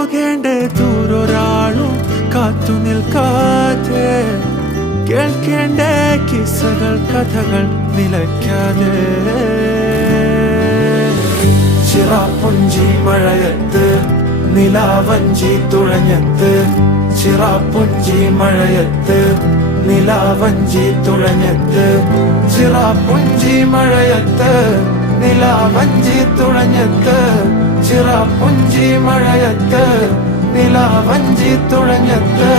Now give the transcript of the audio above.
പോകേണ്ട ദൂരൊരാളും കാത്തു നിൽക്കാതെ കേൾക്കേണ്ട കിസ്സകൾ കഥകൾ നിലയ്ക്കാതെ ചിറാപ്പുഞ്ചി മഴയത്ത് നിലാവഞ്ചി തുഴഞ്ഞത്ത് ചിറാപ്പുഞ്ചി മഴയത്ത് നിലാവഞ്ചി തുഴഞ്ഞത്ത് ചിറാപ്പുഞ്ചി മഴയത്ത് നിലാവഞ്ചി തുഴഞ്ഞത്ത് ചിറാപ്പുഞ്ചി മഴയത്ത് നിലാവഞ്ചി തുഴഞ്ഞത്ത്